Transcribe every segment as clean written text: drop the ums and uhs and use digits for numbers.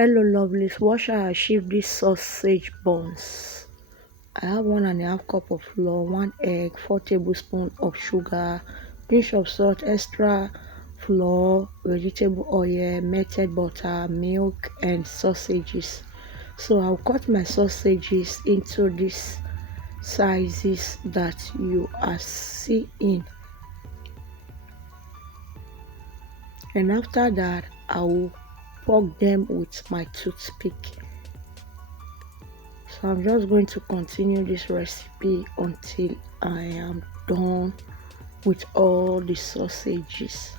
Hello lovelies, what shall I achieve these sausage buns? I have 1.5 cup of flour, 1 egg, 4 tablespoons of sugar, pinch of salt, extra flour, vegetable oil, melted butter, milk and sausages. So I'll cut my sausages into these sizes that you are seeing, and after that I will poke them with my toothpick. So I'm just going to continue this recipe until I am done with all the sausages.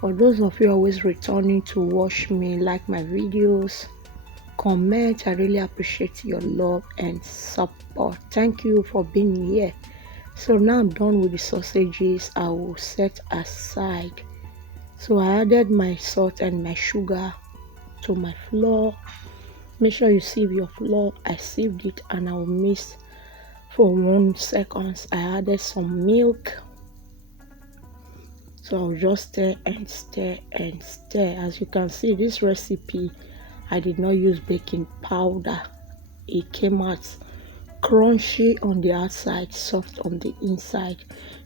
For those of you always returning to watch me, like my videos, comment. I really appreciate your love and support. Thank you for being here. So now I'm done with the sausages. I will set aside. So I added my salt and my sugar to my flour. Make sure you sieve your flour. I sieved it and I will mix for 1 second. I added some milk. So I'll just stir and stir and stir. As you can see, this recipe I did not use baking powder. It came out crunchy on the outside, soft on the inside.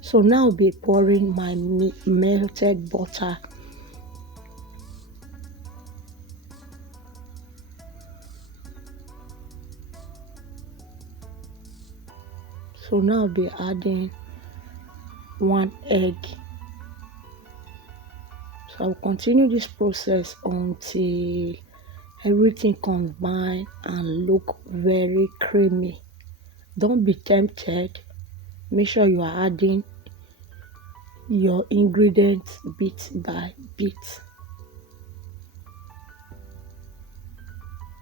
So now I'll be pouring my melted butter. So now I'll be adding 1 egg. So I'll continue this process until everything combine and look very creamy. Don't be tempted. Make sure you are adding your ingredients bit by bit.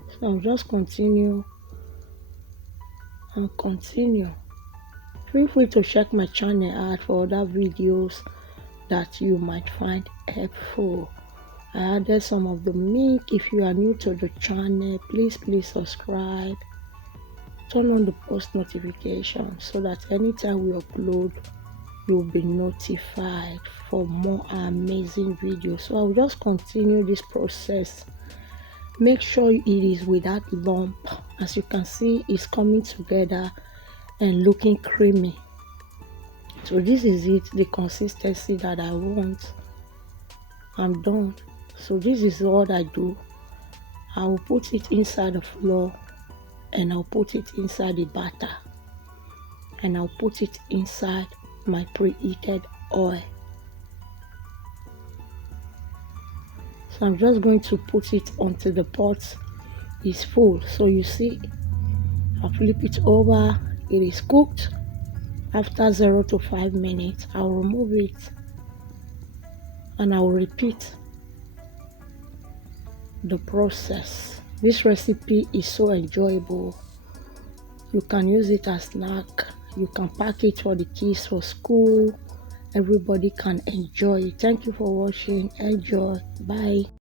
So I'll just continue and continue. Feel free to check my channel out for other videos that you might find helpful. I added some of the milk. If you are new to the channel, please subscribe. Turn on the post notification so that anytime we upload, you'll be notified for more amazing videos. So I'll just continue this process. Make sure it is without lump. As you can see, it's coming together and looking creamy. So this is it, the consistency that I want. I'm done. So this is what I do. I will put it inside the flour and I'll put it inside the batter and I'll put it inside my preheated oil. So I'm just going to put it until the pot is full. So you see, I'll flip it over. It is cooked. After 0 to 5 minutes, I'll remove it and I'll repeat the process. This recipe is so enjoyable. You can use it as snack. You can pack it for the kids for school. Everybody can enjoy it. Thank you for watching. Enjoy. Bye.